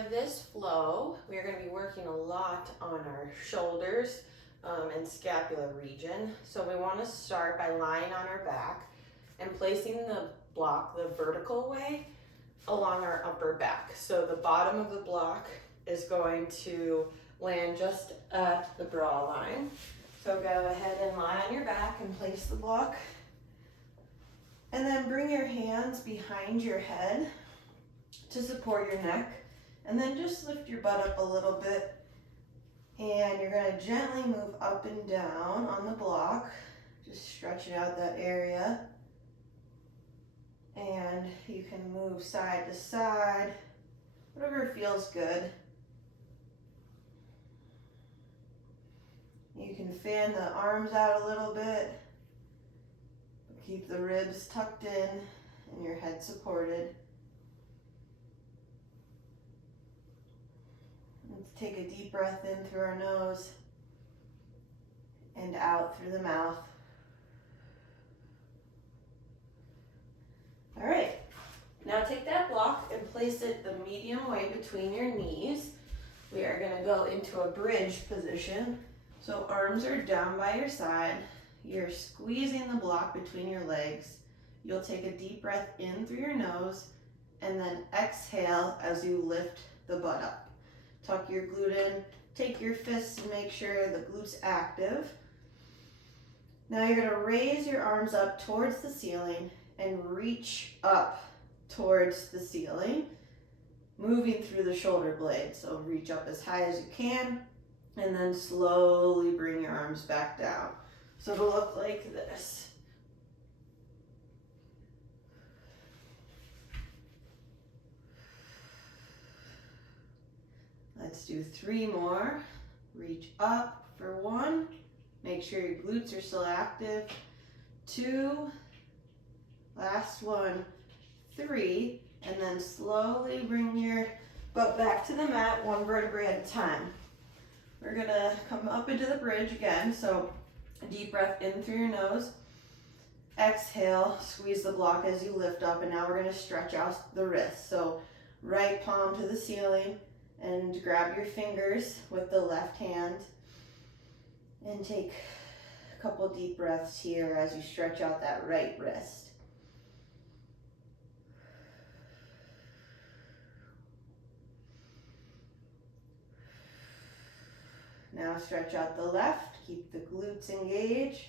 for this flow, we are going to be working a lot on our shoulders and scapular region. So we want to start by lying on our back and placing the block the vertical way along our upper back. So the bottom of the block is going to land just at the bra line. So go ahead and lie on your back and place the block. And then bring your hands behind your head to support your neck. And then just lift your butt up a little bit. And you're going to gently move up and down on the block. Just stretching out that area. And you can move side to side, whatever feels good. You can fan the arms out a little bit. Keep the ribs tucked in and your head supported. Let's take a deep breath in through our nose and out through the mouth. All right, now take that block and place it the medium way between your knees. We are going to go into a bridge position. So arms are down by your side. You're squeezing the block between your legs. You'll take a deep breath in through your nose and then exhale as you lift the butt up. Tuck your glute in, take your fists and make sure the glute's active. Now you're going to raise your arms up towards the ceiling and reach up towards the ceiling, moving through the shoulder blade. So reach up as high as you can and then slowly bring your arms back down. So it'll look like this. Let's do 3 more. Reach up for 1. Make sure your glutes are still active. 2. Last one. 3. And then slowly bring your butt back to the mat, 1 vertebrae at a time. We're gonna come up into the bridge again. So a deep breath in through your nose. Exhale, squeeze the block as you lift up, and now we're gonna stretch out the wrist. So right palm to the ceiling and grab your fingers with the left hand and take a couple deep breaths here as you stretch out that right wrist. Now stretch out the left, keep the glutes engaged.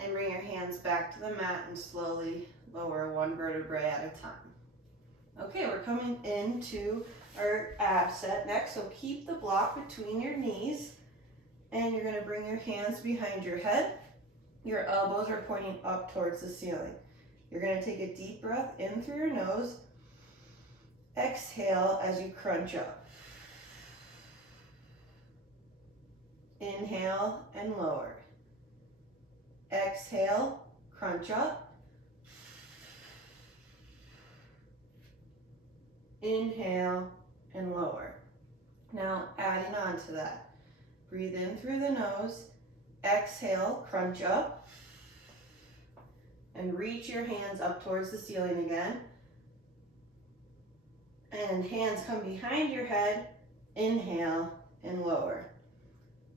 And bring your hands back to the mat and slowly lower 1 vertebrae at a time. Okay, we're coming into our ab set next, so keep the block between your knees. And you're going to bring your hands behind your head. Your elbows are pointing up towards the ceiling. You're going to take a deep breath in through your nose. Exhale as you crunch up. Inhale and lower. Exhale, crunch up. Inhale and lower. Now adding on to that. Breathe in through the nose, exhale, crunch up, and reach your hands up towards the ceiling again. And hands come behind your head, inhale and lower.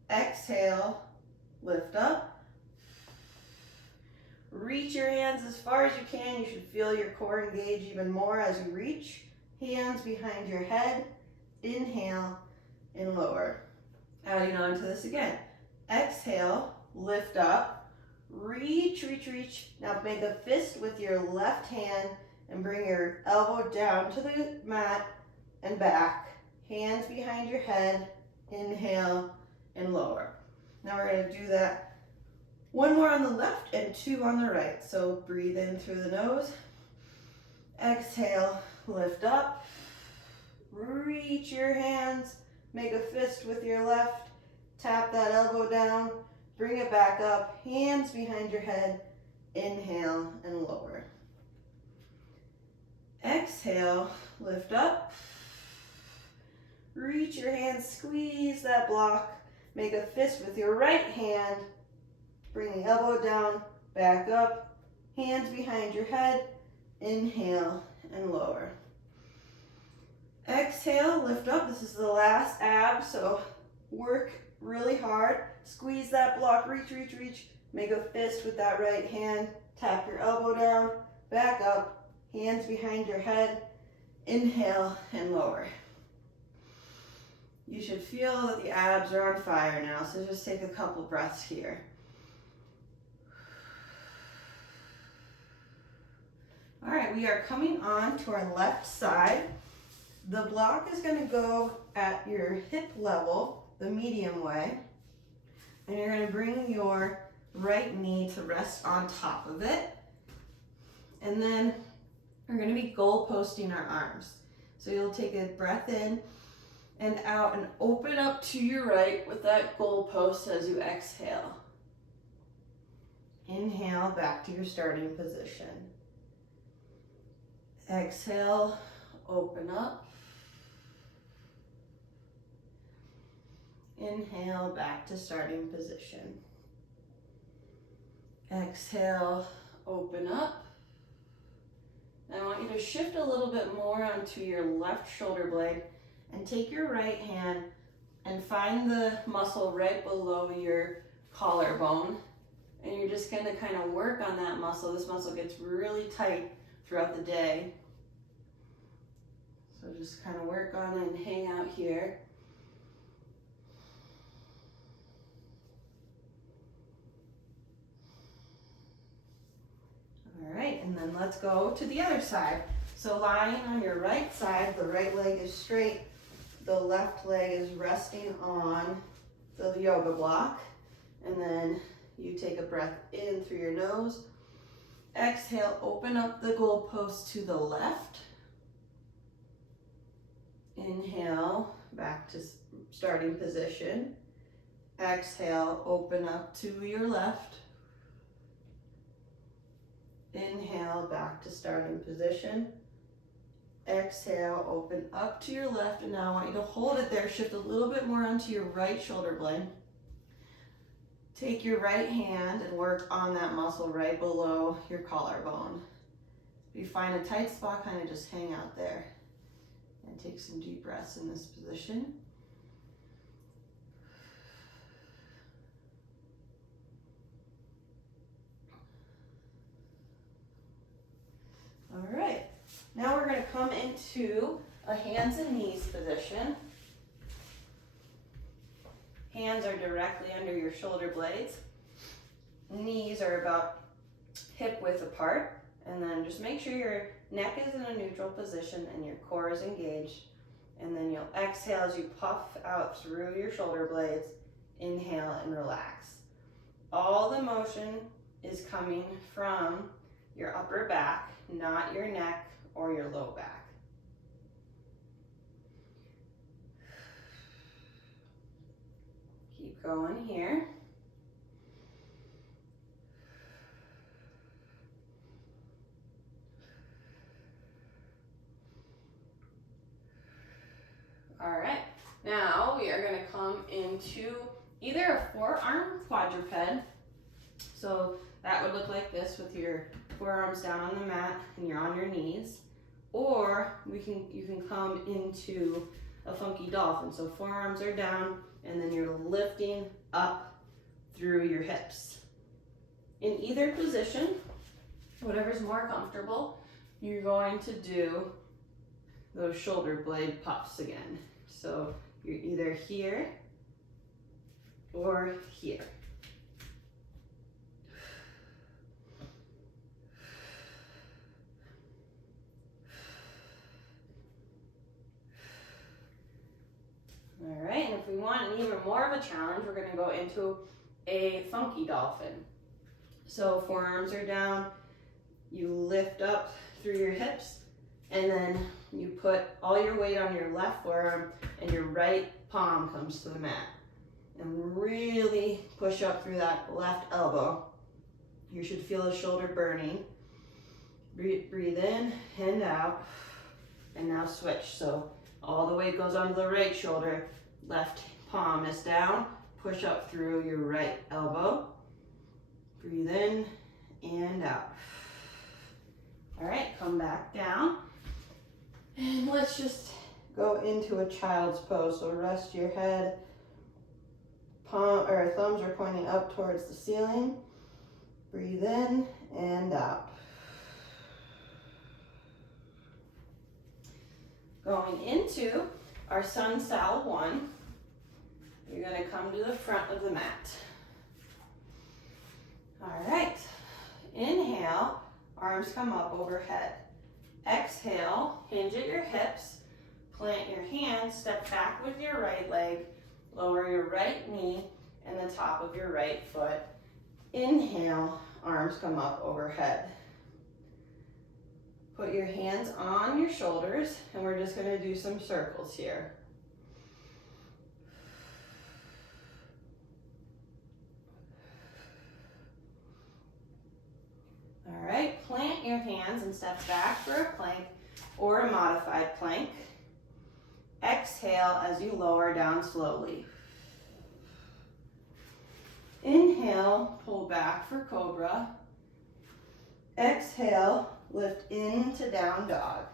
Exhale, lift up. Reach your hands as far as you can. You should feel your core engage even more as you reach. Hands behind your head, inhale and lower. Adding on to this again. Exhale, lift up, reach, reach, reach. Now make a fist with your left hand and bring your elbow down to the mat and back. Hands behind your head, inhale and lower. Now we're going to do that 1 more on the left and 2 on the right. So breathe in through the nose. Exhale, lift up, reach your hands. Make a fist with your left, tap that elbow down, bring it back up, hands behind your head, inhale and lower. Exhale, lift up, reach your hand, squeeze that block, make a fist with your right hand, bring the elbow down, back up, hands behind your head, inhale and lower. Exhale, lift up. This is the last ab, so work really hard. Squeeze that block, reach, reach, reach. Make a fist with that right hand. Tap your elbow down, back up, hands behind your head. Inhale and lower. You should feel that the abs are on fire now, so just take a couple breaths here. All right, we are coming on to our left side. The block is going to go at your hip level, the medium way, and you're going to bring your right knee to rest on top of it. And then we're going to be goal posting our arms. So you'll take a breath in and out and open up to your right with that goal post as you exhale. Inhale back to your starting position. Exhale, open up. Inhale, back to starting position. Exhale, open up. I want you to shift a little bit more onto your left shoulder blade and take your right hand and find the muscle right below your collarbone. And you're just gonna kind of work on that muscle. This muscle gets really tight throughout the day. So just kind of work on it and hang out here. All right, and then let's go to the other side. So lying on your right side, the right leg is straight, the left leg is resting on the yoga block, and then you take a breath in through your nose. Exhale, open up the goalpost to the left. Inhale, back to starting position. Exhale, open up to your left. Inhale, back to starting position. Exhale, open up to your left, and now I want you to hold it there. Shift a little bit more onto your right shoulder blade. Take your right hand and work on that muscle right below your collarbone. If you find a tight spot, kind of just hang out there. And take some deep breaths in this position. All right, now we're going to come into a hands and knees position. Hands are directly under your shoulder blades. Knees are about hip width apart. And then just make sure your neck is in a neutral position and your core is engaged. And then you'll exhale as you puff out through your shoulder blades. Inhale and relax. All the motion is coming from your upper back, not your neck or your low back. Keep going here. All right, now we are going to come into either a forearm quadruped. So that would look like this with your forearms down on the mat and you're on your knees. Or you can come into a funky dolphin. So forearms are down and then you're lifting up through your hips. In either position, whatever's more comfortable, you're going to do those shoulder blade puffs again. So you're either here or here. All right, and if we want an even more of a challenge, we're gonna go into a funky dolphin. So forearms are down, you lift up through your hips, and then you put all your weight on your left forearm and your right palm comes to the mat. And really push up through that left elbow. You should feel the shoulder burning. Breathe in and out. And now switch. So All the weight goes onto the right shoulder. Left palm is down. Push up through your right elbow. Breathe in and out. All right, come back down. And let's just go into a child's pose. So rest your head. Palm or thumbs are pointing up towards the ceiling. Breathe in and out. Going into our Sun Sal 1, you're going to come to the front of the mat. All right. Inhale, arms come up overhead. Exhale, hinge at your hips, plant your hands, step back with your right leg, lower your right knee and the top of your right foot. Inhale, arms come up overhead. Put your hands on your shoulders and we're just going to do some circles here. All right, plant your hands and step back for a plank or a modified plank. Exhale as you lower down slowly. Inhale, pull back for cobra. Exhale, lift into down dog.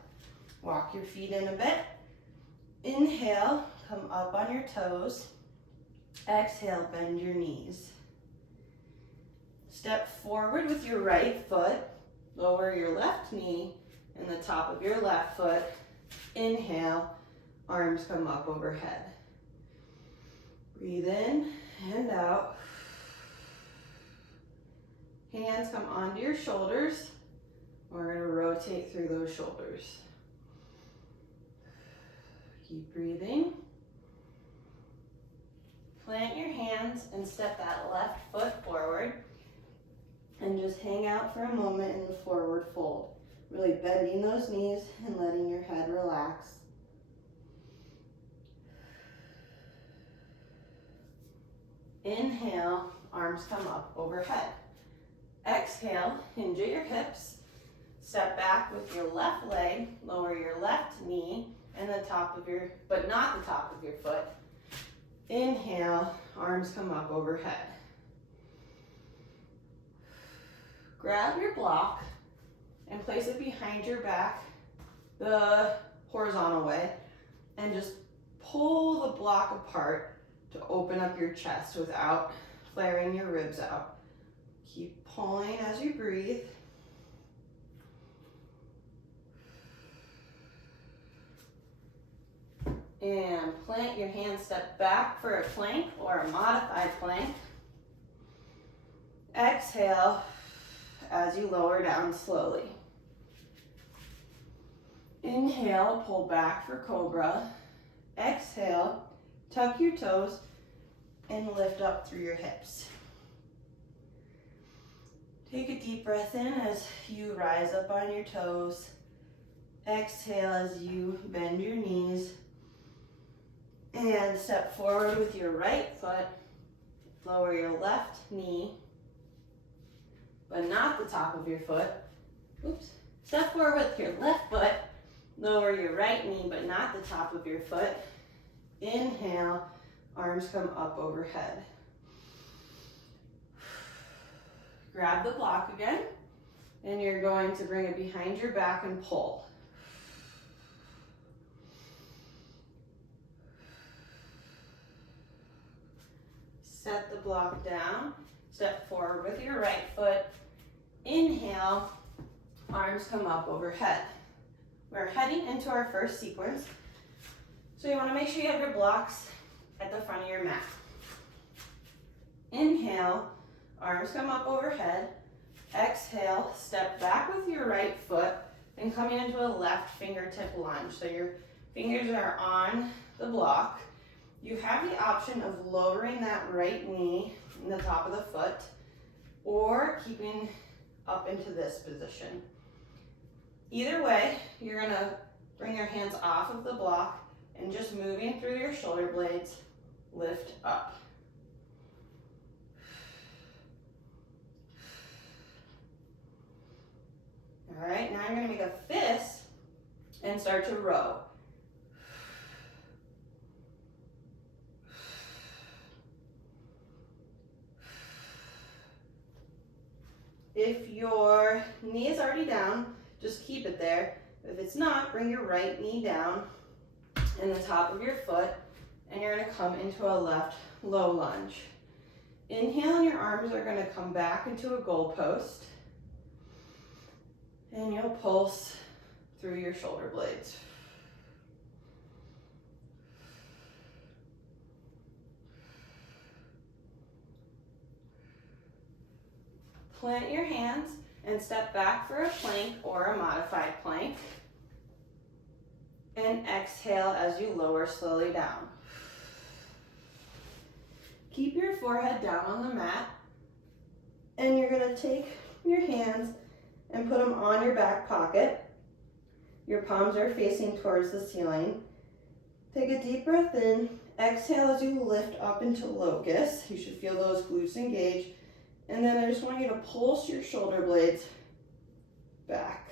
Walk your feet in a bit. Inhale, come up on your toes. Exhale, bend your knees. Step forward with your right foot. Lower your left knee and the top of your left foot. Inhale, arms come up overhead. Breathe in and out. Hands come onto your shoulders. We're going to rotate through those shoulders. Keep breathing. Plant your hands and step that left foot forward. And just hang out for a moment in the forward fold. Really bending those knees and letting your head relax. Inhale, arms come up overhead. Exhale, hinge at your hips. Step back with your left leg, lower your left knee and the top of your, but not the top of your foot. Inhale, arms come up overhead. Grab your block and place it behind your back the horizontal way and just pull the block apart to open up your chest without flaring your ribs out. Keep pulling as you breathe. And plant your hands, step back for a plank or a modified plank. Exhale as you lower down slowly. Inhale, pull back for cobra. Exhale, tuck your toes and lift up through your hips. Take a deep breath in as you rise up on your toes. Exhale as you bend your knees. And step forward with your right foot. Lower your left knee, but not the top of your foot. Oops. Step forward with your left foot. Lower your right knee, but not the top of your foot. Inhale, arms come up overhead. Grab the block again, and you're going to bring it behind your back and pull. Set the block down, step forward with your right foot. Inhale, arms come up overhead. We're heading into our first sequence, so you want to make sure you have your blocks at the front of your mat. Inhale, arms come up overhead. Exhale, step back with your right foot and coming into a left fingertip lunge. So your fingers are on the block. You have the option of lowering that right knee in the top of the foot or keeping up into this position. Either way, you're gonna bring your hands off of the block and just moving through your shoulder blades, lift up. All right, now you're gonna make a fist and start to row. If your knee is already down, just keep it there. If it's not, bring your right knee down in the top of your foot, and you're gonna come into a left low lunge. Inhale, and your arms are gonna come back into a goalpost, and you'll pulse through your shoulder blades. Plant your hands and step back for a plank or a modified plank. And exhale as you lower slowly down. Keep your forehead down on the mat, and you're gonna take your hands and put them on your back pocket. Your palms are facing towards the ceiling. Take a deep breath in. Exhale as you lift up into locust. You should feel those glutes engage. And then I just want you to pulse your shoulder blades back.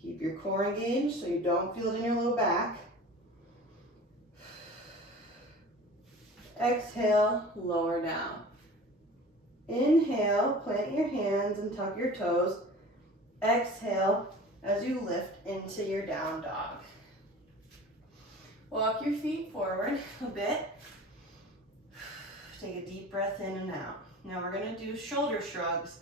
Keep your core engaged so you don't feel it in your low back. Exhale, lower down. Inhale, plant your hands and tuck your toes. Exhale as you lift into your down dog. Walk your feet forward a bit. Take a deep breath in and out. Now we're gonna do shoulder shrugs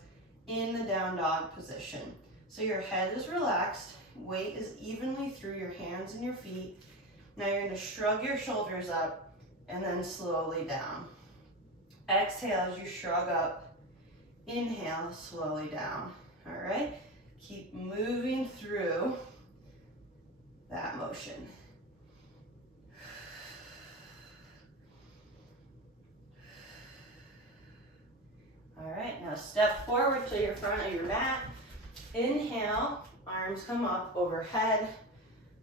in the down dog position. So your head is relaxed, weight is evenly through your hands and your feet. Now you're gonna shrug your shoulders up and then slowly down. Exhale as you shrug up. Inhale, slowly down. All right, keep moving through that motion. All right, now step forward to your front of your mat. Inhale, arms come up overhead,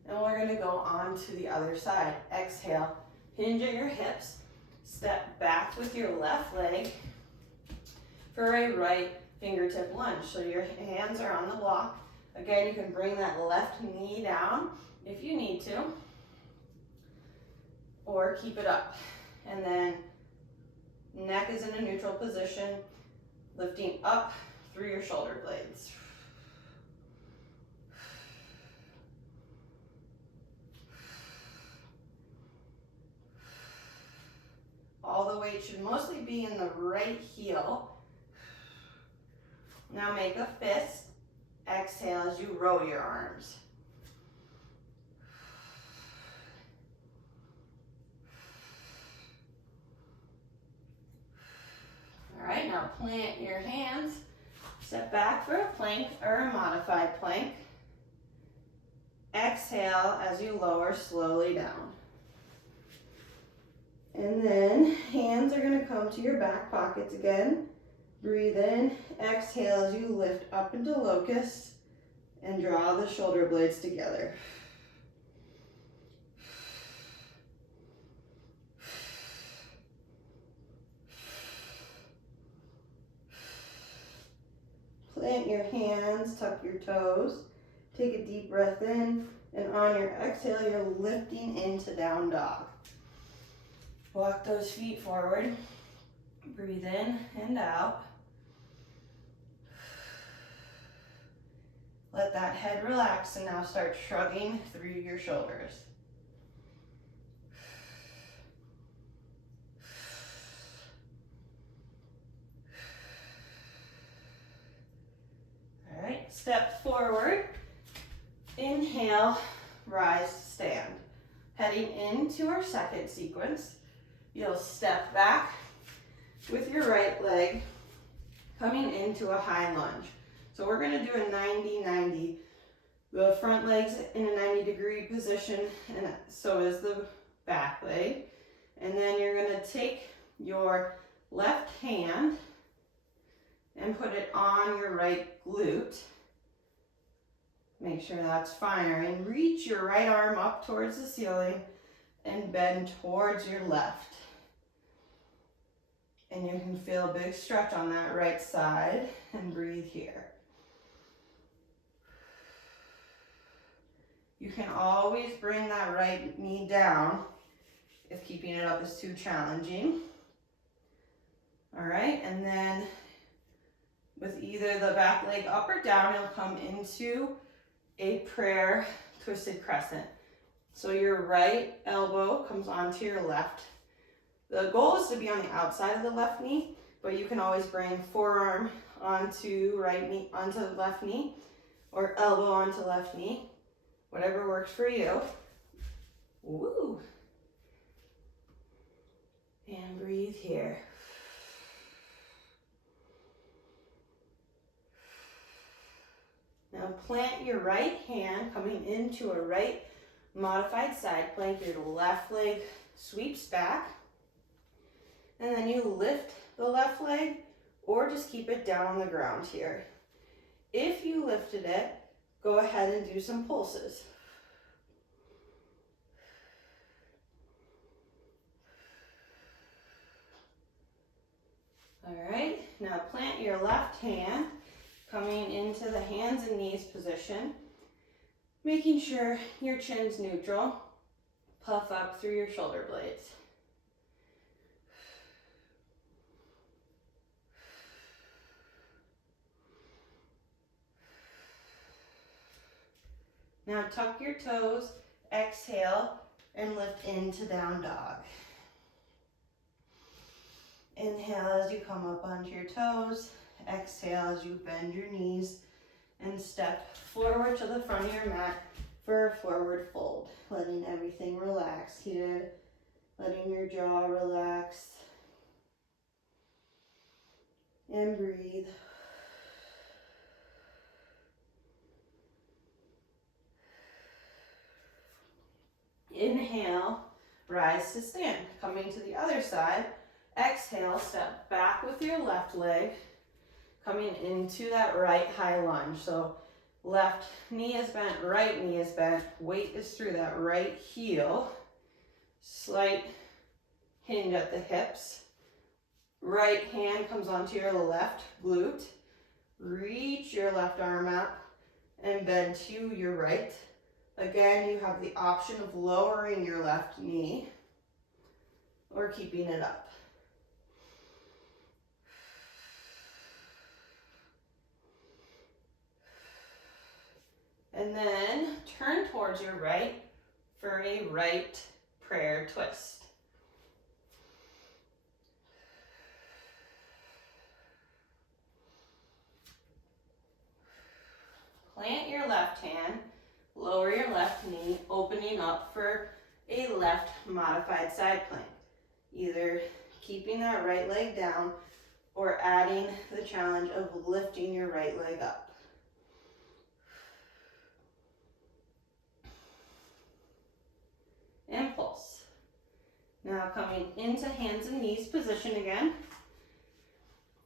and we're gonna go on to the other side. Exhale, hinge at your hips, step back with your left leg for a right fingertip lunge. So your hands are on the block. Again, you can bring that left knee down if you need to, or keep it up. And then neck is in a neutral position, lifting up through your shoulder blades. All the weight should mostly be in the right heel. Now make a fist. Exhale as you row your arms. All right, now plant your hands. Step back for a plank or a modified plank. Exhale as you lower slowly down. And then hands are gonna come to your back pockets again. Breathe in, exhale as you lift up into locust and draw the shoulder blades together. Plant your hands, tuck your toes, take a deep breath in, and on your exhale, you're lifting into down dog. Walk those feet forward, breathe in and out. Let that head relax and now start shrugging through your shoulders. All right, step forward. Inhale, rise to stand. Heading into our second sequence, you'll step back with your right leg, coming into a high lunge. So we're gonna do a 90-90. The front leg's in a 90-degree position, and so is the back leg. And then you're gonna take your left hand and put it on your right glute. Make sure that's firing. Reach your right arm up towards the ceiling and bend towards your left. And you can feel a big stretch on that right side and breathe here. You can always bring that right knee down if keeping it up is too challenging. All right, and then With either the back leg up or down, you'll come into a prayer twisted crescent. So your right elbow comes onto your left. The goal is to be on the outside of the left knee, but you can always bring forearm onto right knee, onto left knee, or elbow onto left knee, whatever works for you. Woo! And breathe here. Now plant your right hand coming into a right modified side plank. Your left leg sweeps back. And then you lift the left leg or just keep it down on the ground here. If you lifted it, go ahead and do some pulses. All right, now plant your left hand coming into the hands and knees position, making sure your chin's neutral. Puff up through your shoulder blades. Now tuck your toes, exhale, and lift into down dog. Inhale as you come up onto your toes. Exhale as you bend your knees and step forward to the front of your mat for a forward fold. Letting everything relax here. Letting your jaw relax. And breathe. Inhale, rise to stand. Coming to the other side. Exhale, step back with your left leg, coming into that right high lunge. So left knee is bent, right knee is bent, weight is through that right heel. Slight hinge at the hips. Right hand comes onto your left glute. Reach your left arm out and bend to your right. Again, you have the option of lowering your left knee or keeping it up. And then turn towards your right for a right prayer twist. Plant your left hand, lower your left knee, opening up for a left modified side plank. Either keeping that right leg down or adding the challenge of lifting your right leg up. And pulse. Now coming into hands and knees position again.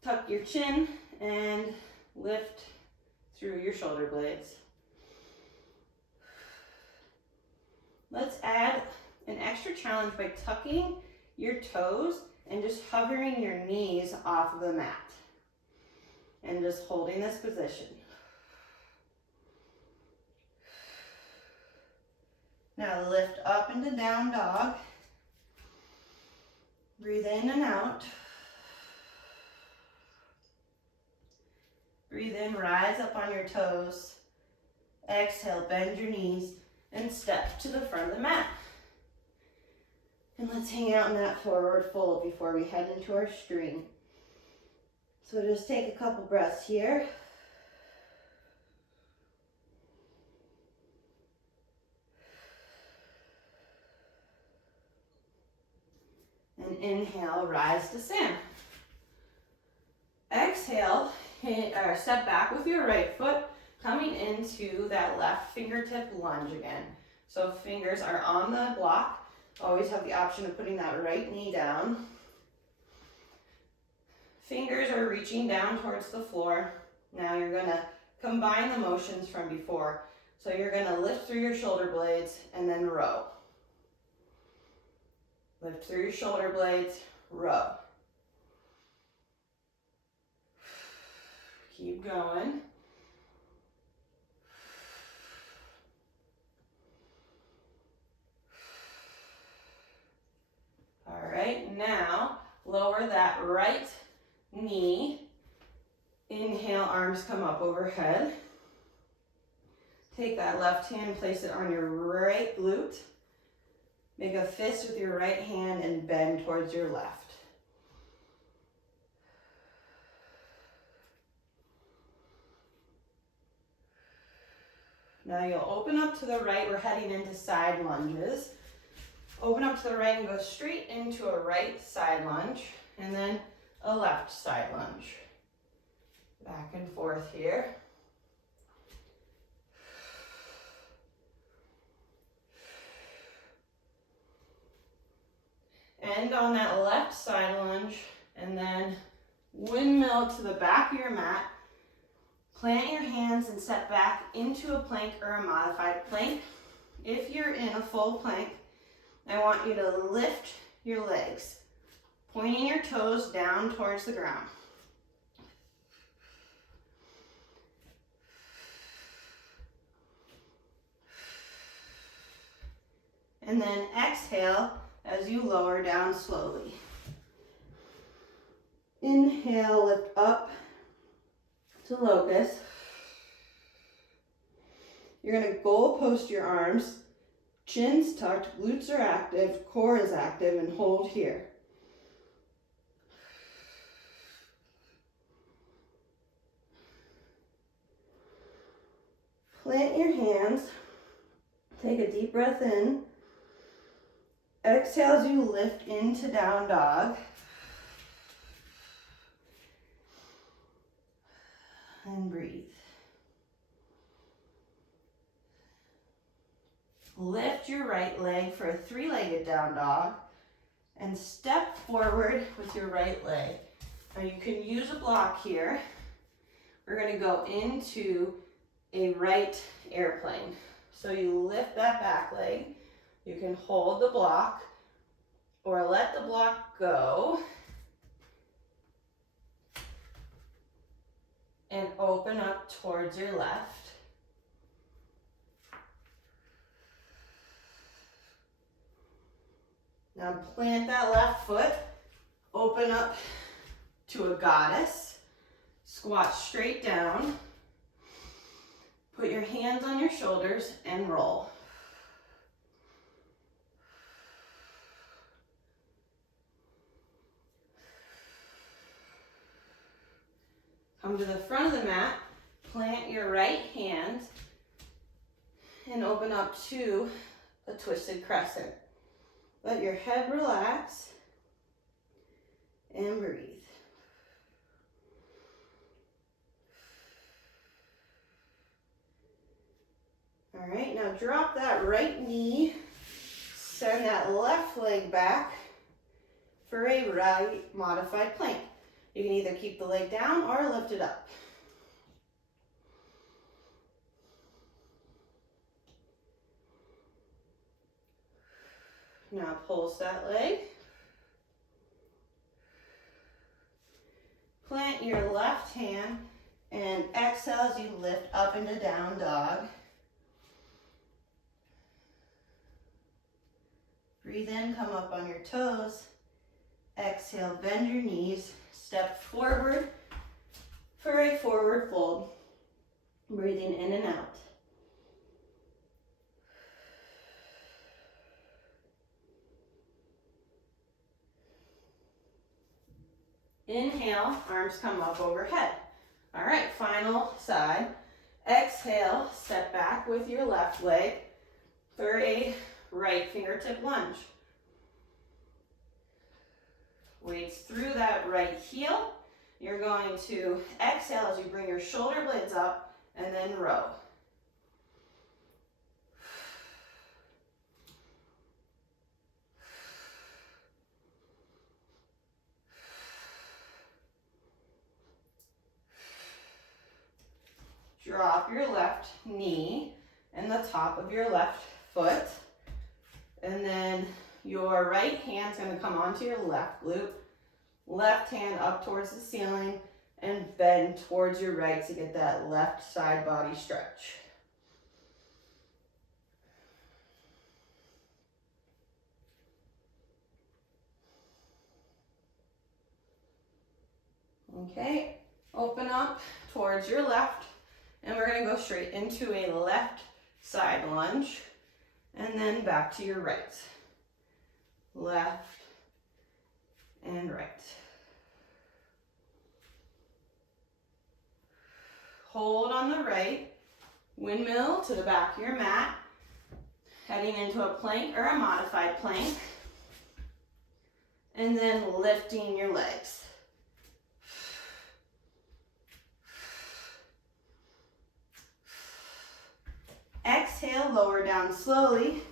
Tuck your chin and lift through your shoulder blades. Let's add an extra challenge by tucking your toes and just hovering your knees off of the mat. And just holding this position. Now lift up into down dog. Breathe in and out. Breathe in, rise up on your toes. Exhale, bend your knees and step to the front of the mat. And let's hang out in that forward fold before we head into our string. So just take a couple breaths here. And inhale, rise to stand. Exhale, step back with your right foot, coming into that left fingertip lunge again. So fingers are on the block. Always have the option of putting that right knee down. Fingers are reaching down towards the floor. Now you're gonna combine the motions from before. So you're gonna lift through your shoulder blades and then row. Lift through your shoulder blades, row. Keep going. All right, now lower that right knee Inhale, arms come up overhead. Take that left hand, place it on your right glute. Make a fist with your right hand and bend towards your left. Now you'll open up to the right. We're heading into side lunges. Open up to the right and go straight into a right side lunge and then a left side lunge. Back and forth here. End on that left side lunge and then windmill to the back of your mat. Plant your hands and step back into a plank or a modified plank. If you're in a full plank, I want you to lift your legs, pointing your toes down towards the ground. And then exhale as you lower down slowly. Inhale, lift up to locust. You're going to goal post your arms, chin's tucked, glutes are active, core is active, and hold here. Plant your hands, take a deep breath in. Exhale as you lift into down dog. And breathe. Lift your right leg for a three-legged down dog and step forward with your right leg. Now you can use a block here. We're going to go into a right airplane. So you lift that back leg. You can hold the block or let the block go and open up towards your left. Now plant that left foot, open up to a goddess, squat straight down, put your hands on your shoulders and roll. Come to the front of the mat, plant your right hand and open up to a twisted crescent. Let your head relax and breathe. All right, now drop that right knee, send that left leg back for a right modified plank. You can either keep the leg down or lift it up. Now pulse that leg. Plant your left hand and exhale as you lift up into down dog. Breathe in, come up on your toes. Exhale, bend your knees. Step forward for a forward fold. Breathing in and out. Inhale, arms come up overhead. All right, final side. Exhale, step back with your left leg for a right fingertip lunge. Weights through that right heel. You're going to exhale as you bring your shoulder blades up and then row. Drop your left knee and the top of your left foot. And then your right hand's going to come onto your left glute. Left hand up towards the ceiling and bend towards your right to get that left side body stretch. Okay, Open up towards your left, and we're gonna go straight into a left side lunge, and then back to your right. Left and right. Hold on the right, windmill to the back of your mat, heading into a plank or a modified plank, and then lifting your legs. Exhale, lower down slowly.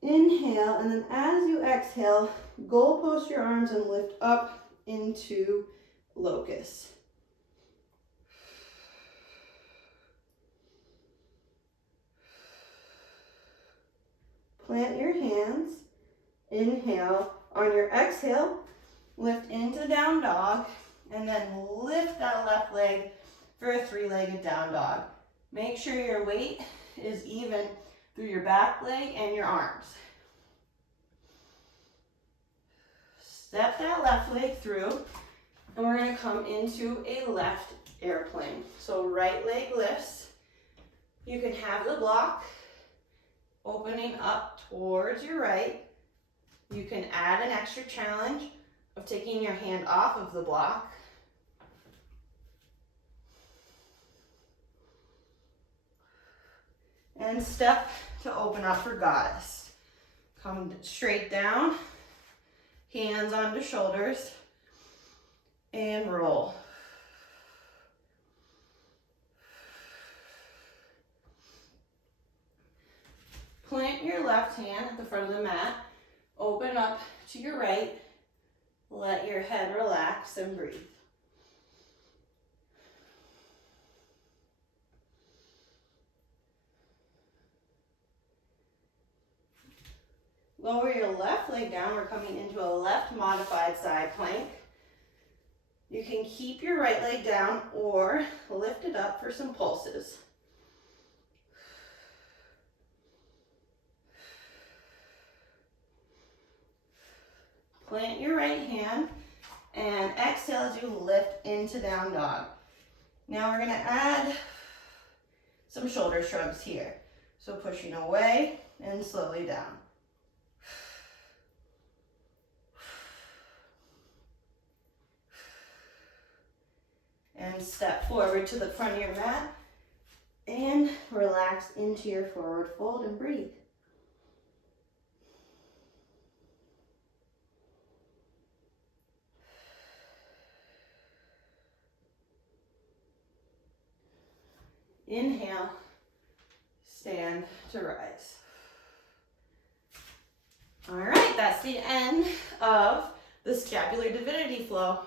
Inhale, and then as you exhale, goal post your arms and lift up into locust. Plant your hands. Inhale. On your exhale, lift into down dog, and then lift that left leg for a three-legged down dog. Make sure your weight is even through your back leg and your arms. Step that left leg through, and we're gonna come into a left airplane. So right leg lifts. You can have the block opening up towards your right. You can add an extra challenge of taking your hand off of the block. And step to open up for goddess. Come straight down, hands onto shoulders, and roll. Plant your left hand at the front of the mat, open up to your right, let your head relax and breathe. Lower your left leg down. We're coming into a left modified side plank. You can keep your right leg down or lift it up for some pulses. Plant your right hand and exhale as you lift into down dog. Now we're gonna add some shoulder shrugs here. So pushing away and slowly down. And step forward to the front of your mat and relax into your forward fold and breathe. Inhale, stand to rise. All right, that's the end of the scapular divinity flow.